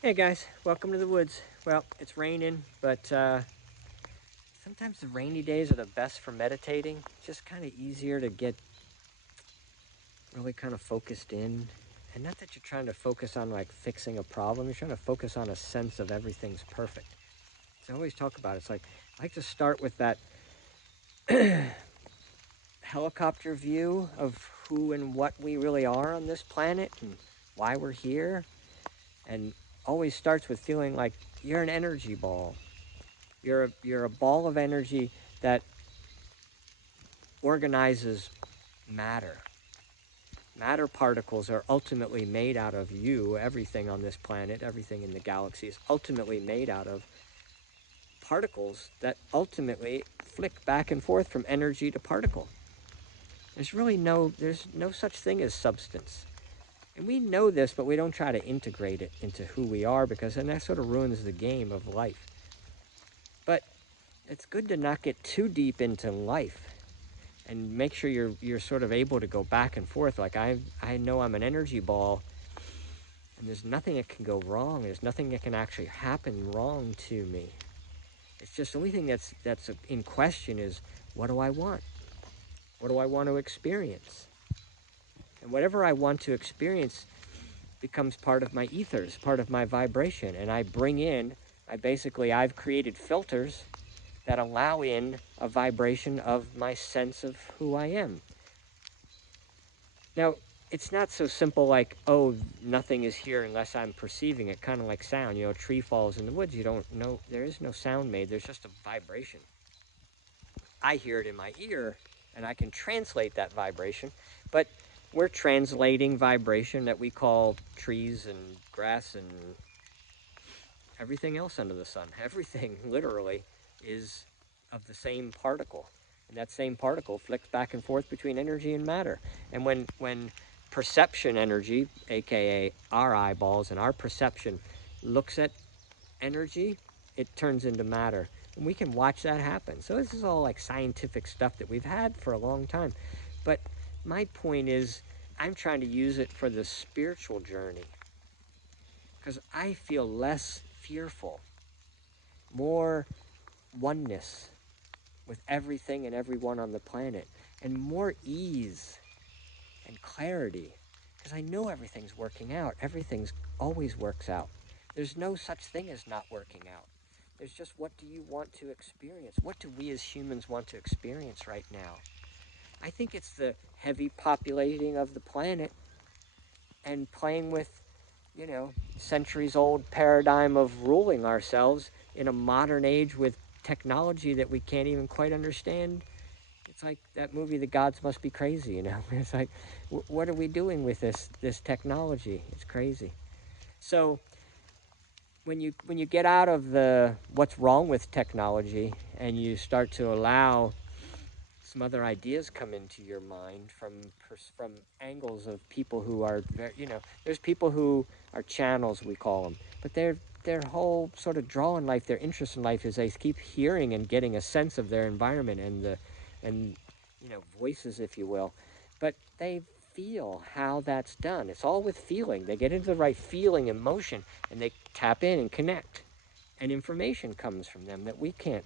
Hey guys, welcome to the woods. Well, it's raining, but sometimes the rainy days are the best for meditating. It's just kind of easier to get really kind of focused in. And not that you're trying to focus on like fixing a problem, you're trying to focus on a sense of everything's perfect. So I always talk about it. It's like I like to start with that helicopter view of who and what we really are on this planet and why we're here. And always starts with feeling like you're an energy ball. You're a ball of energy that organizes matter. Matter particles are ultimately made out of you. Everything on this planet, everything in the galaxy is ultimately made out of particles that ultimately flick back and forth from energy to particle. There's no such thing as substance. And we know this, but we don't try to integrate it into who we are because then that sort of ruins the game of life. But it's good to not get too deep into life and make sure you're sort of able to go back and forth. Like I know I'm an energy ball, and there's nothing that can go wrong. There's nothing that can actually happen wrong to me. It's just the only thing that's in question is what do I want? What do I want to experience? And whatever I want to experience becomes part of my ethers, part of my vibration, and I bring in. I've created filters that allow in a vibration of my sense of who I am. Now, it's not so simple like, oh, nothing is here unless I'm perceiving it, kind of like sound. A tree falls in the woods, you don't know, there is no sound made, there's just a vibration. I hear it in my ear, and I can translate that vibration, but we're translating vibration that we call trees and grass and everything else under the sun. Everything, literally, is of the same particle. And that same particle flicks back and forth between energy and matter. And when perception energy, aka our eyeballs and our perception, looks at energy, it turns into matter. And we can watch that happen. So this is all like scientific stuff that we've had for a long time. But my point is, I'm trying to use it for the spiritual journey because I feel less fearful, more oneness with everything and everyone on the planet, and more ease and clarity because I know everything's working out. Everything's always works out. There's no such thing as not working out. There's just what do you want to experience? What do we as humans want to experience right now? I think it's the heavy populating of the planet and playing with, centuries old paradigm of ruling ourselves in a modern age with technology that we can't even quite understand. It's like that movie, The Gods Must Be Crazy. It's like, what are we doing with this technology? It's crazy. So when you get out of the what's wrong with technology and you start to allow some other ideas come into your mind from angles of people who are very, there's people who are channels, we call them, but their whole sort of draw in life, their interest in life is they keep hearing and getting a sense of their environment and voices, if you will, but they feel how that's done. It's all with feeling. They get into the right feeling, emotion, and they tap in and connect, and information comes from them that we can't.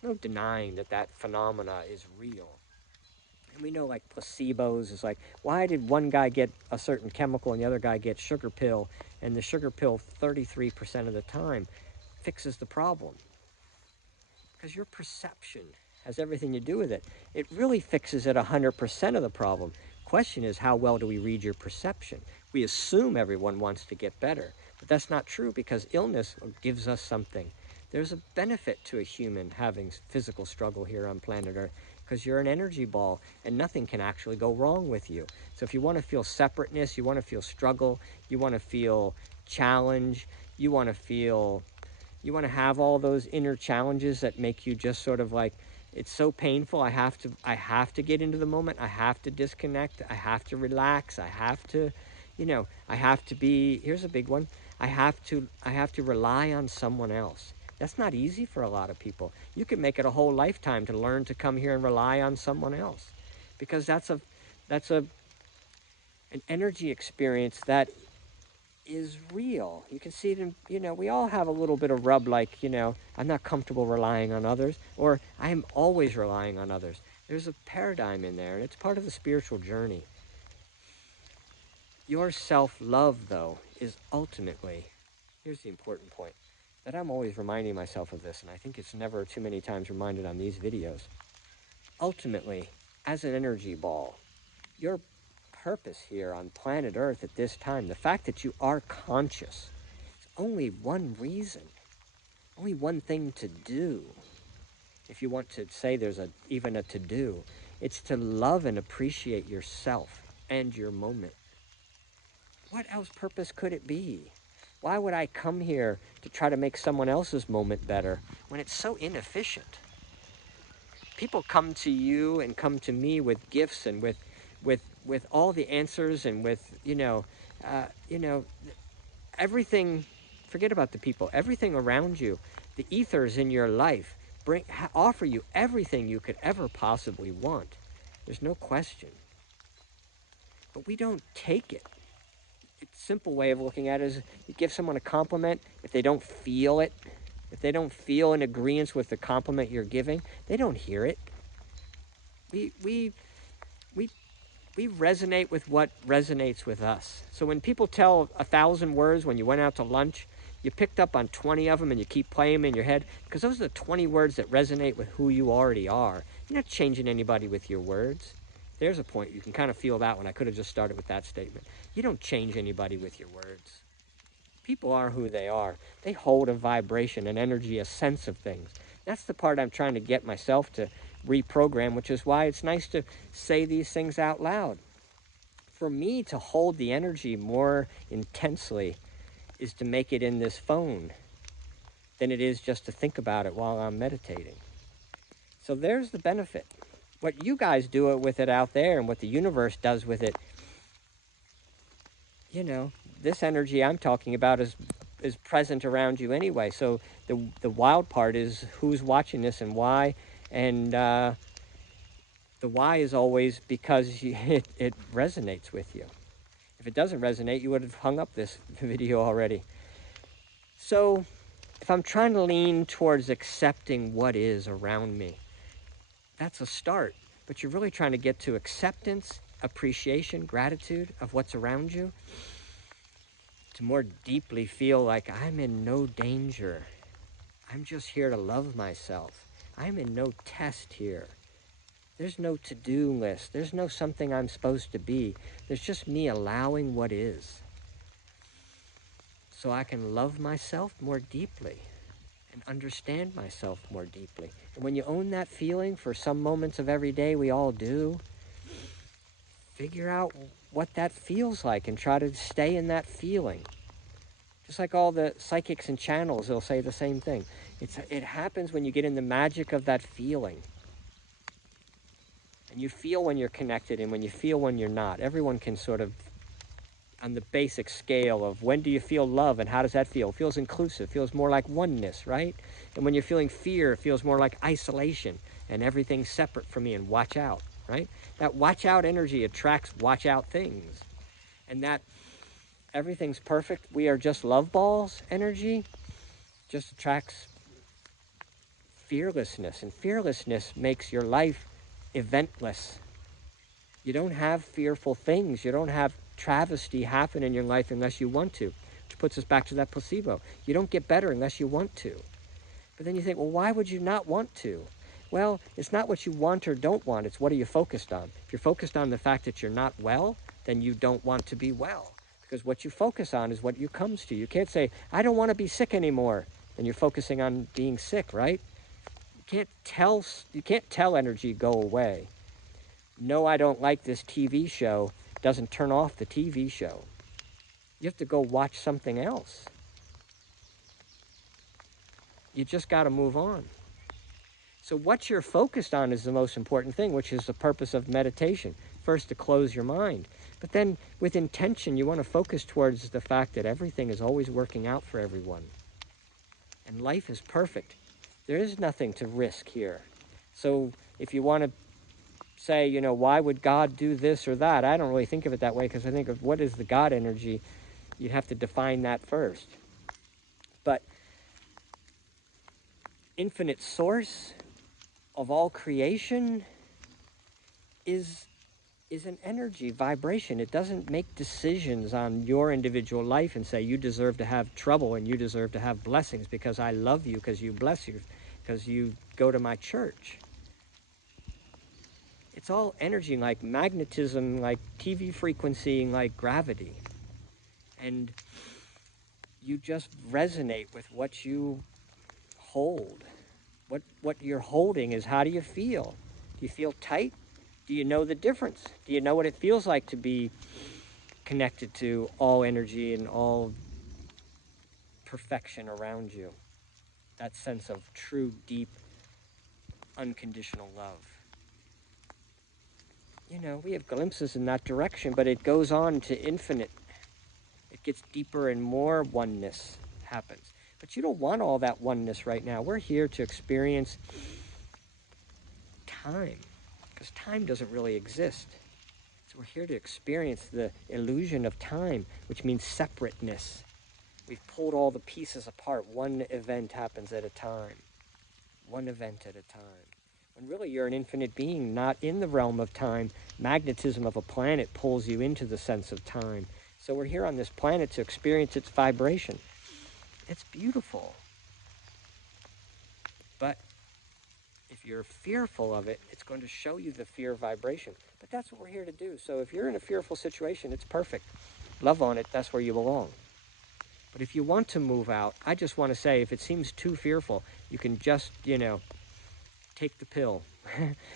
There's no denying that phenomena is real. And we know like placebos is like, why did one guy get a certain chemical and the other guy get sugar pill, and the sugar pill 33% of the time fixes the problem? Because your perception has everything to do with it. It really fixes it 100% of the problem. Question is, how well do we read your perception? We assume everyone wants to get better, but that's not true because illness gives us something. There's a benefit to a human having physical struggle here on planet Earth because you're an energy ball and nothing can actually go wrong with you. So if you want to feel separateness, you want to feel struggle, you want to feel challenge, you want to feel you want to have all those inner challenges that make you just sort of like, it's so painful, I have to get into the moment, I have to disconnect, I have to relax, I have to be, here's a big one, I have to rely on someone else. That's not easy for a lot of people. You can make it a whole lifetime to learn to come here and rely on someone else because that's a an energy experience that is real. You can see it in, we all have a little bit of rub like, I'm not comfortable relying on others, or I am always relying on others. There's a paradigm in there, and it's part of the spiritual journey. Your self-love, though, is ultimately, here's the important point, that I'm always reminding myself of this, and I think it's never too many times reminded on these videos. Ultimately, as an energy ball, your purpose here on planet Earth at this time, the fact that you are conscious, is only one reason, only one thing to do. If you want to say there's even a to-do, it's to love and appreciate yourself and your moment. What else purpose could it be? Why would I come here to try to make someone else's moment better when it's so inefficient? People come to you and come to me with gifts and with all the answers and with, everything. Forget about the people. Everything around you, the ethers in your life, offer you everything you could ever possibly want. There's no question. But we don't take it. A simple way of looking at it is you give someone a compliment. If they don't feel it, if they don't feel in agreement with the compliment you're giving, they don't hear it. We resonate with what resonates with us. So when people tell 1,000 words when you went out to lunch, you picked up on 20 of them and you keep playing them in your head, because those are the 20 words that resonate with who you already are. You're not changing anybody with your words. There's a point. You can kind of feel that one. I could have just started with that statement. You don't change anybody with your words. People are who they are. They hold a vibration, an energy, a sense of things. That's the part I'm trying to get myself to reprogram, which is why it's nice to say these things out loud. For me to hold the energy more intensely is to make it in this phone than it is just to think about it while I'm meditating. So there's the benefit. What you guys do with it out there and what the universe does with it, this energy I'm talking about is present around you anyway. So the wild part is who's watching this and why. And the why is always because it resonates with you. If it doesn't resonate, you would have hung up this video already. So if I'm trying to lean towards accepting what is around me, that's a start. But you're really trying to get to acceptance, appreciation, gratitude of what's around you, to more deeply feel like I'm in no danger. I'm just here to love myself. I'm in no test here. There's no to-do list. There's no something I'm supposed to be. There's just me allowing what is. So I can love myself more deeply and understand myself more deeply. And when you own that feeling for some moments of every day, we all do, figure out what that feels like and try to stay in that feeling. Just like all the psychics and channels, they'll say the same thing. It happens when you get in the magic of that feeling. And you feel when you're connected and when you feel when you're not. Everyone can sort of, on the basic scale of when do you feel love and how does that feel? It feels inclusive, feels more like oneness, right? And when you're feeling fear, it feels more like isolation and everything's separate from me and watch out, right? That watch out energy attracts watch out things. And that everything's perfect, we are just love balls energy just attracts fearlessness. And fearlessness makes your life eventless. You don't have fearful things. You don't have travesty happen in your life unless you want to, which puts us back to that placebo. You don't get better unless you want to. But then you think, well, why would you not want to? Well, it's not what you want or don't want. It's what are you focused on? If you're focused on the fact that you're not well, then you don't want to be well. Because what you focus on is what you comes to. You can't say, I don't want to be sick anymore. And you're focusing on being sick, right? You can't tell energy go away. No, I don't like this TV show doesn't turn off the TV show. You have to go watch something else. You just got to move on. So what you're focused on is the most important thing, which is the purpose of meditation. First, to close your mind. But then with intention, you want to focus towards the fact that everything is always working out for everyone. And life is perfect. There is nothing to risk here. So if you want to say, why would God do this or that? I don't really think of it that way because I think of what is the God energy? You'd have to define that first. But infinite source of all creation is an energy vibration. It doesn't make decisions on your individual life and say you deserve to have trouble and you deserve to have blessings because I love you, because you bless you, because you go to my church. It's all energy, like magnetism, like TV frequency, like gravity. And you just resonate with what you hold. What you're holding is, how do you feel? Do you feel tight? Do you know the difference? Do you know what it feels like to be connected to all energy and all perfection around you? That sense of true, deep, unconditional love. You know, we have glimpses in that direction, but it goes on to infinite. It gets deeper and more oneness happens. But you don't want all that oneness right now. We're here to experience time, because time doesn't really exist. So we're here to experience the illusion of time, which means separateness. We've pulled all the pieces apart. One event happens at a time. One event at a time. When really you're an infinite being, not in the realm of time. Magnetism of a planet pulls you into the sense of time. So we're here on this planet to experience its vibration. It's beautiful. But if you're fearful of it, it's going to show you the fear vibration. But that's what we're here to do. So if you're in a fearful situation, it's perfect. Love on it, that's where you belong. But if you want to move out, I just want to say, if it seems too fearful, you can just, take the pill.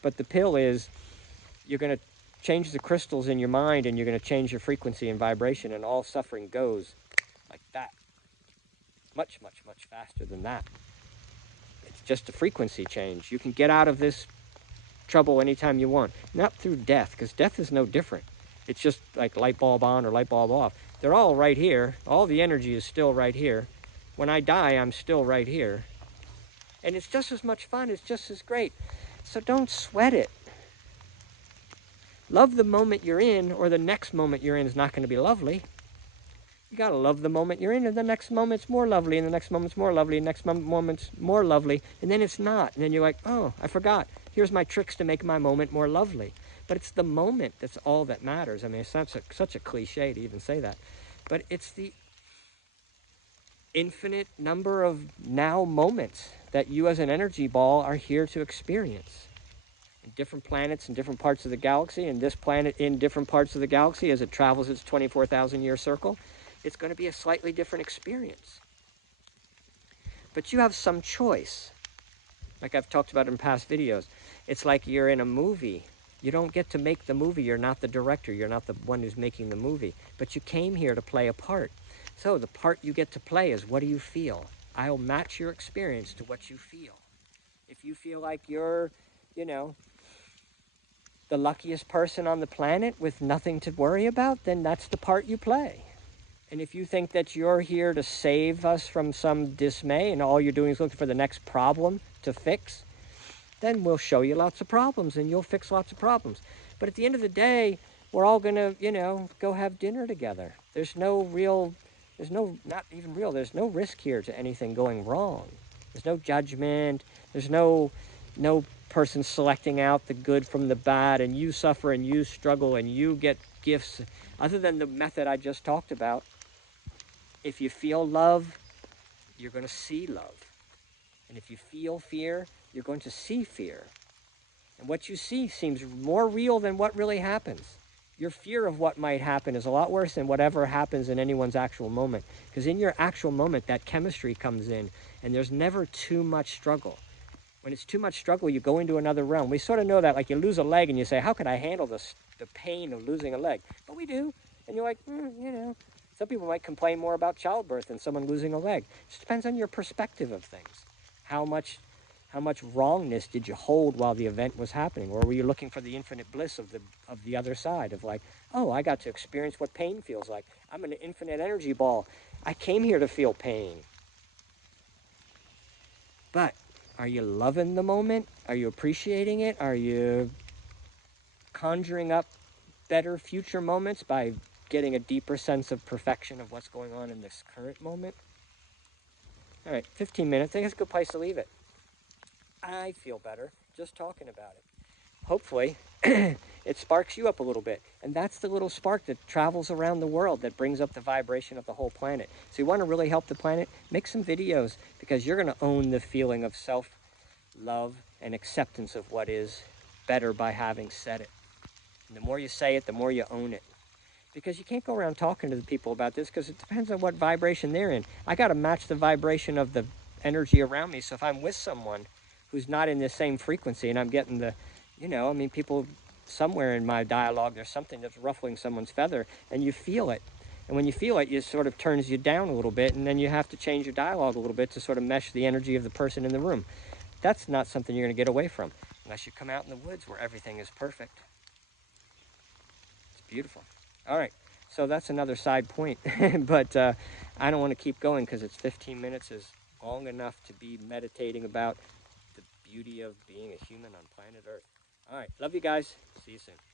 But the pill is, you're going to change the crystals in your mind, and you're going to change your frequency and vibration, and all suffering goes like that. Much, much, much faster than that. It's just a frequency change. You can get out of this trouble anytime you want. Not through death, because death is no different. It's just like light bulb on or light bulb off. They're all right here. All the energy is still right here. When I die, I'm still right here. And it's just as much fun. It's just as great. So don't sweat it. Love the moment you're in, or the next moment you're in is not going to be lovely. You got to love the moment you're in, and the next moment's more lovely, and the next moment's more lovely, and the next moment's more lovely, and then it's not. And then you're like, oh, I forgot. Here's my tricks to make my moment more lovely. But it's the moment that's all that matters. I mean, it's such a cliche to even say that. But it's the infinite number of now moments that you as an energy ball are here to experience. In different planets in different parts of the galaxy, and this planet in different parts of the galaxy as it travels its 24,000-year circle, it's going to be a slightly different experience. But you have some choice. Like I've talked about in past videos, it's like you're in a movie. You don't get to make the movie. You're not the director. You're not the one who's making the movie. But you came here to play a part. So the part you get to play is, what do you feel? I'll match your experience to what you feel. If you feel like you're, the luckiest person on the planet with nothing to worry about, then that's the part you play. And if you think that you're here to save us from some dismay and all you're doing is looking for the next problem to fix, then we'll show you lots of problems and you'll fix lots of problems. But at the end of the day, we're all going to, go have dinner together. There's no risk here to anything going wrong. There's no judgment. There's no person selecting out the good from the bad, and you suffer and you struggle and you get gifts. Other than the method I just talked about, if you feel love, you're going to see love. And if you feel fear, you're going to see fear. And what you see seems more real than what really happens. Your fear of what might happen is a lot worse than whatever happens in anyone's actual moment. Because in your actual moment, that chemistry comes in, and there's never too much struggle. When it's too much struggle, you go into another realm. We sort of know that, like you lose a leg and you say, how can I handle the pain of losing a leg? But we do. And you're like, Some people might complain more about childbirth than someone losing a leg. It just depends on your perspective of things. How much wrongness did you hold while the event was happening? Or were you looking for the infinite bliss of the other side, of like, oh, I got to experience what pain feels like. I'm an infinite energy ball. I came here to feel pain. But are you loving the moment? Are you appreciating it? Are you conjuring up better future moments by getting a deeper sense of perfection of what's going on in this current moment. All right, 15 minutes. I think it's a good place to leave it. I feel better just talking about it. Hopefully, it sparks you up a little bit. And that's the little spark that travels around the world that brings up the vibration of the whole planet. So you want to really help the planet? Make some videos, because you're going to own the feeling of self-love and acceptance of what is better by having said it. And the more you say it, the more you own it. Because you can't go around talking to the people about this, because it depends on what vibration they're in. I got to match the vibration of the energy around me. So if I'm with someone who's not in the same frequency, and I'm getting the, you know, I mean, people, somewhere in my dialogue, there's something that's ruffling someone's feather, and you feel it. And when you feel it, it sort of turns you down a little bit, and then you have to change your dialogue a little bit to sort of mesh the energy of the person in the room. That's not something you're going to get away from, unless you come out in the woods where everything is perfect. It's beautiful. All right, so that's another side point, but I don't want to keep going, because it's 15 minutes is long enough to be meditating about the beauty of being a human on planet Earth. All right, love you guys. See you soon.